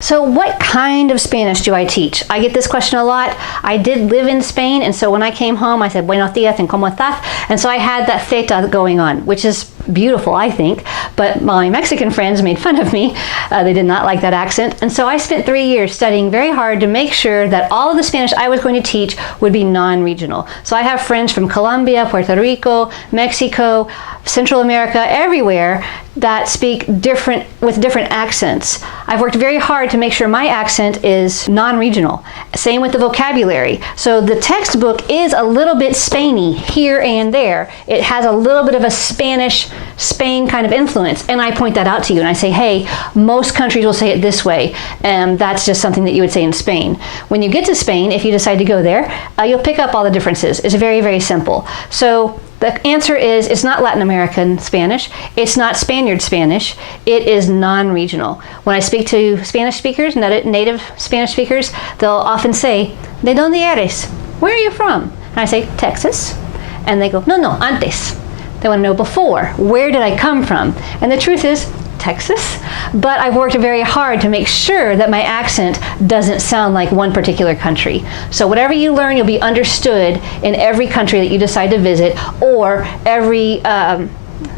So what kind of Spanish do I teach? I get this question a lot. I did live in Spain, and so when I came home, I said, buenos dias and cómo estás? And so I had that theta going on, which is beautiful, I think, but my Mexican friends made fun of me. They did not like that accent. And so I spent 3 years studying very hard to make sure that all of the Spanish I was going to teach would be non-regional. So I have friends from Colombia, Puerto Rico, Mexico, Central America, everywhere that speak with different accents. I've worked very hard to make sure my accent is non-regional. Same with the vocabulary. So the textbook is a little bit Spainy here and there. It has a little bit of a Spain kind of influence, and I point that out to you and I say, hey, most countries will say it this way, and that's just something that you would say in Spain. When you get to Spain, if you decide to go there, you'll pick up all the differences. It's very, very simple. So the answer is, it's not Latin American Spanish, it's not Spaniard Spanish, it is non-regional. When I speak to Spanish speakers, native Spanish speakers, they'll often say, ¿De dónde eres? Where are you from? And I say, Texas. And they go, no, antes. They want to know before, where did I come from? And the truth is, Texas, but I've worked very hard to make sure that my accent doesn't sound like one particular country. So whatever you learn, you'll be understood in every country that you decide to visit, or every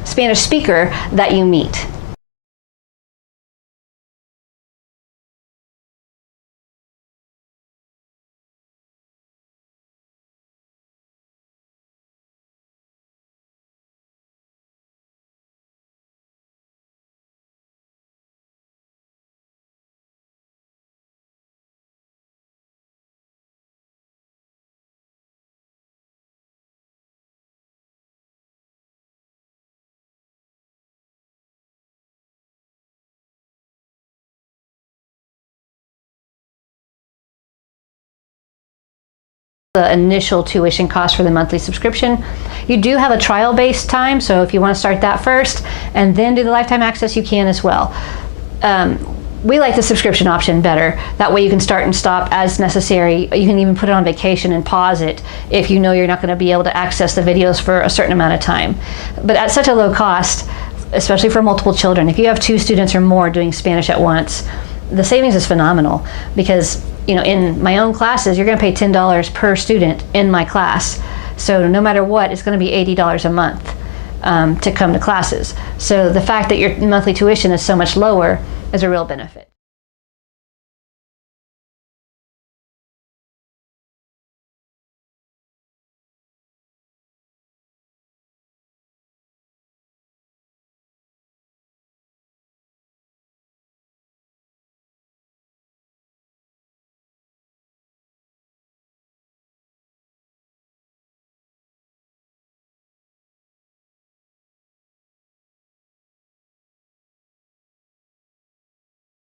Spanish speaker that you meet. The initial tuition cost for the monthly subscription. You do have a trial-based time, so if you want to start that first and then do the lifetime access, you can as well. We like the subscription option better. That way you can start and stop as necessary. You can even put it on vacation and pause it if you know you're not going to be able to access the videos for a certain amount of time. But at such a low cost, especially for multiple children, if you have 2 students or more doing Spanish at once, the savings is phenomenal, because in my own classes, you're going to pay $10 per student in my class. So no matter what, it's going to be $80 a month to come to classes. So the fact that your monthly tuition is so much lower is a real benefit.